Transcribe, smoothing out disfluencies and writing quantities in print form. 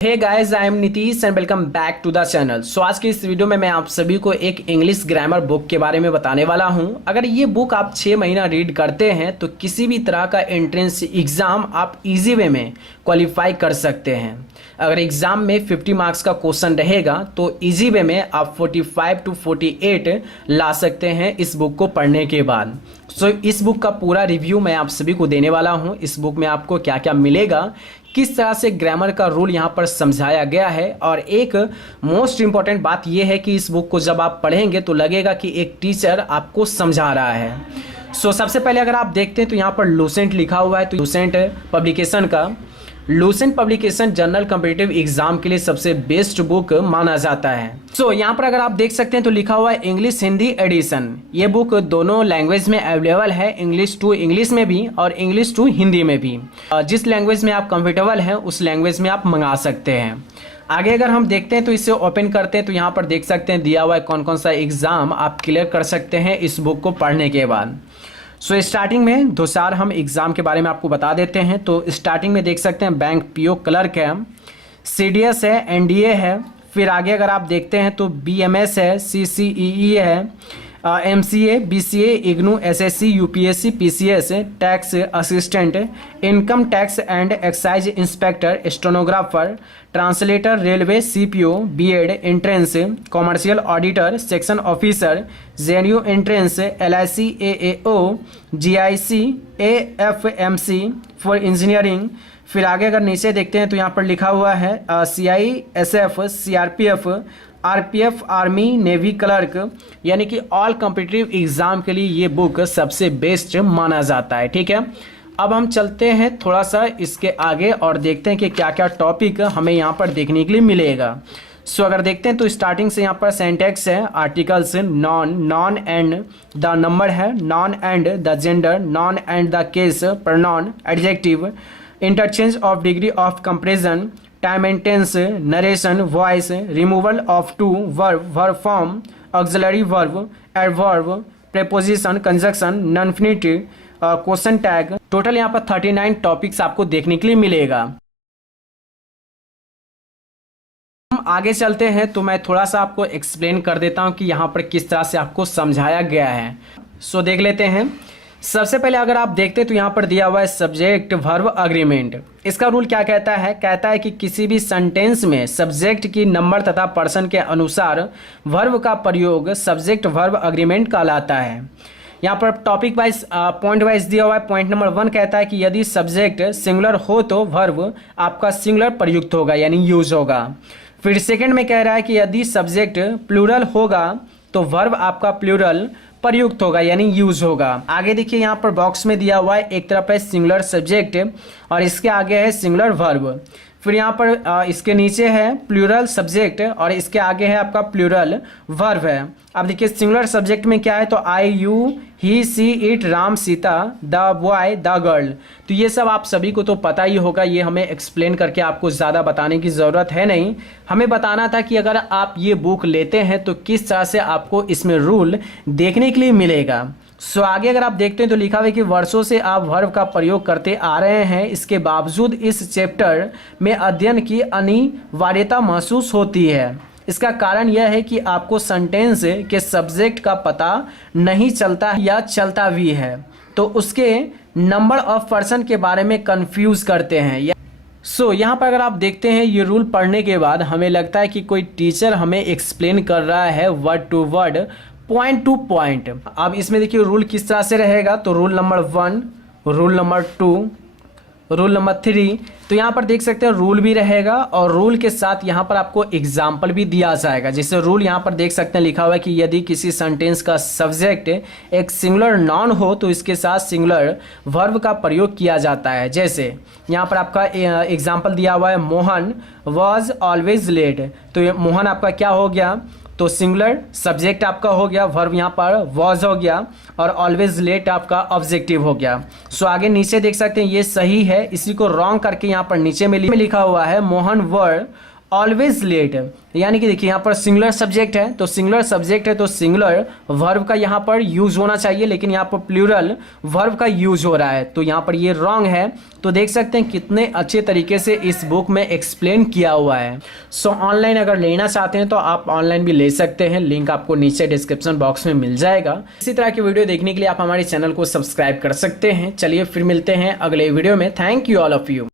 Hey guys, I am Nitish and welcome back to the channel. So आज की इस video में मैं आप सभी को एक इंग्लिश ग्रामर बुक के बारे में बताने वाला हूं। अगर ये बुक आप 6 महीना रीड करते हैं तो किसी भी तरह का एंट्रेंस एग्ज़ाम आप इजी वे में क्वालिफाई कर सकते हैं। अगर एग्ज़ाम में 50 मार्क्स का क्वेश्चन रहेगा तो इजी वे में आप 45 to 48 ला सकते हैं इस बुक को पढ़ने के बाद। सो इस बुक का पूरा रिव्यू मैं आप सभी को देने वाला हूँ। इस बुक में आपको क्या क्या मिलेगा, किस तरह से ग्रामर का रूल यहाँ पर समझाया गया है, और एक मोस्ट इम्पॉर्टेंट बात यह है कि इस बुक को जब आप पढ़ेंगे तो लगेगा कि एक टीचर आपको समझा रहा है। सो सबसे पहले अगर आप देखते हैं तो यहाँ पर लूसेंट लिखा हुआ है, तो लूसेंट पब्लिकेशन का Lucent publication general competitive exam के लिए सबसे बेस्ट बुक माना जाता है। सो यहाँ पर अगर आप देख सकते हैं तो लिखा हुआ है इंग्लिश हिंदी एडिशन। ये बुक दोनों लैंग्वेज में अवेलेबल है, इंग्लिश टू इंग्लिश में भी और इंग्लिश टू हिंदी में भी। जिस लैंग्वेज में आप कंफर्टेबल हैं उस लैंग्वेज में आप मंगा सकते हैं। आगे अगर हम देखते हैं तो इसे ओपन करते हैं तो यहाँ पर देख सकते हैं दिया हुआ है कौन कौन सा एग्जाम आप क्लियर कर सकते हैं इस बुक को पढ़ने के बाद। सो स्टार्टिंग में दो चार हम एग्ज़ाम के बारे में आपको बता देते हैं। तो स्टार्टिंग में देख सकते हैं बैंक पीओ क्लर्क है, सीडीएस है, एनडीए है। फिर आगे अगर आप देखते हैं तो बीएमएस है, सीसीईई है, MCA, BCA, IGNOU, SSC, UPSC, PCS, tax assistant, income tax and excise inspector, stenographer, translator, railway, CPO, BEd, entrance, commercial auditor, section officer, JNU entrance, LIC, AAO, GIC, AFMC for engineering. फिर आगे अगर नीचे देखते हैं तो यहाँ पर लिखा हुआ है CISF, CRPF, RPF, army, navy clerk, यानी कि ऑल कॉम्पिटिटिव एग्जाम के लिए ये बुक सबसे बेस्ट माना जाता है। ठीक है, अब हम चलते हैं थोड़ा सा इसके आगे और देखते हैं कि क्या क्या टॉपिक हमें यहाँ पर देखने के लिए मिलेगा। सो अगर देखते हैं तो स्टार्टिंग से यहाँ पर सेंटेक्स है, articles, noun and the number है, noun and the gender, noun and the case, pronoun, adjective, interchange of degree of comparison, time and tense, narration, voice, removal of to, verb, verb form, auxiliary verb, adverb, preposition, conjunction, non infinitive, question tag. Total यहाँ पर 39 topics आपको देखने के लिए मिलेगा। हम आगे चलते हैं तो मैं थोड़ा सा आपको एक्सप्लेन कर देता हूँ कि यहाँ पर किस तरह से आपको समझाया गया है। सो देख लेते हैं। सबसे पहले अगर आप देखते हैं तो यहाँ पर दिया हुआ है सब्जेक्ट वर्ब अग्रीमेंट। इसका रूल क्या कहता है? कहता है कि किसी भी सेंटेंस में सब्जेक्ट की नंबर तथा पर्सन के अनुसार वर्ब का प्रयोग सब्जेक्ट वर्ब अग्रीमेंट कहलाता है। यहाँ पर टॉपिक वाइज पॉइंट वाइज दिया हुआ है। पॉइंट नंबर 1 कहता है कि यदि सब्जेक्ट सिंगुलर हो तो वर्ब आपका सिंगुलर प्रयुक्त होगा यानी यूज होगा। फिर सेकंड में कह रहा है कि यदि सब्जेक्ट प्लूरल होगा तो वर्ब आपका प्लूरल प्रयुक्त होगा यानी यूज होगा। आगे देखिए यहाँ पर बॉक्स में दिया हुआ है, एक तरफ है सिंगुलर सब्जेक्ट और इसके आगे है सिंगुलर वर्ब। फिर यहाँ पर इसके नीचे है प्लूरल सब्जेक्ट और इसके आगे है आपका प्लूरल वर्ब है। अब देखिए सिंगुलर सब्जेक्ट में क्या है, तो I, you, he, she, it, Ram, Sita, the boy, the girl. तो ये सब आप सभी को तो पता ही होगा, ये हमें एक्सप्लेन करके आपको ज़्यादा बताने की ज़रूरत है नहीं। हमें बताना था कि अगर आप ये बुक लेते हैं तो किस तरह से आपको इसमें रूल देखने के लिए मिलेगा। सो आगे अगर आप देखते हैं तो लिखा हुआ है कि वर्षों से आप वर्ब का प्रयोग करते आ रहे हैं, इसके बावजूद इस चैप्टर में अध्ययन की अनिवार्यता महसूस होती है। इसका कारण यह है कि आपको सेंटेंस के सब्जेक्ट का पता नहीं चलता या चलता भी है तो उसके नंबर ऑफ पर्सन के बारे में कंफ्यूज करते हैं। सो यहाँ पर अगर आप देखते हैं ये रूल पढ़ने के बाद हमें लगता है कि कोई टीचर हमें एक्सप्लेन कर रहा है word to word, point to point. अब इसमें देखिए रूल किस तरह से रहेगा, तो rule number 1, rule number 2, rule number 3। तो यहाँ पर देख सकते हैं रूल भी रहेगा और रूल के साथ यहाँ पर आपको एग्जाम्पल भी दिया जाएगा। जैसे रूल यहाँ पर देख सकते हैं लिखा हुआ है कि यदि किसी सेंटेंस का सब्जेक्ट एक सिंगुलर नाउन हो तो इसके साथ सिंगुलर वर्ब का प्रयोग किया जाता है। जैसे यहाँ पर आपका एग्जाम्पल दिया हुआ है, मोहन वॉज ऑलवेज लेट। तो ये मोहन आपका क्या हो गया, तो सिंगुलर सब्जेक्ट आपका हो गया, वर्ब यहाँ पर वॉज हो गया और ऑलवेज लेट आपका ऑब्जेक्टिव हो गया। सो आगे नीचे देख सकते हैं ये सही है, इसी को रॉन्ग करके यहाँ पर नीचे में लिखा हुआ है मोहन वर ऑलवेज लेट, यानी कि देखिए यहाँ पर सिंगुलर सब्जेक्ट है तो सिंगुलर सब्जेक्ट है तो सिंगुलर वर्ब का यहाँ पर यूज होना चाहिए, लेकिन यहाँ पर प्लूरल वर्ब का यूज हो रहा है, तो यहाँ पर ये रॉन्ग है। तो देख सकते हैं कितने अच्छे तरीके से इस बुक में एक्सप्लेन किया हुआ है। सो ऑनलाइन अगर लेना चाहते हैं तो आप ऑनलाइन भी ले सकते हैं, लिंक आपको नीचे डिस्क्रिप्शन बॉक्स में मिल जाएगा। इसी तरह की वीडियो देखने के लिए आप हमारे चैनल को सब्सक्राइब कर सकते हैं। चलिए फिर मिलते हैं अगले वीडियो में। Thank you all of you.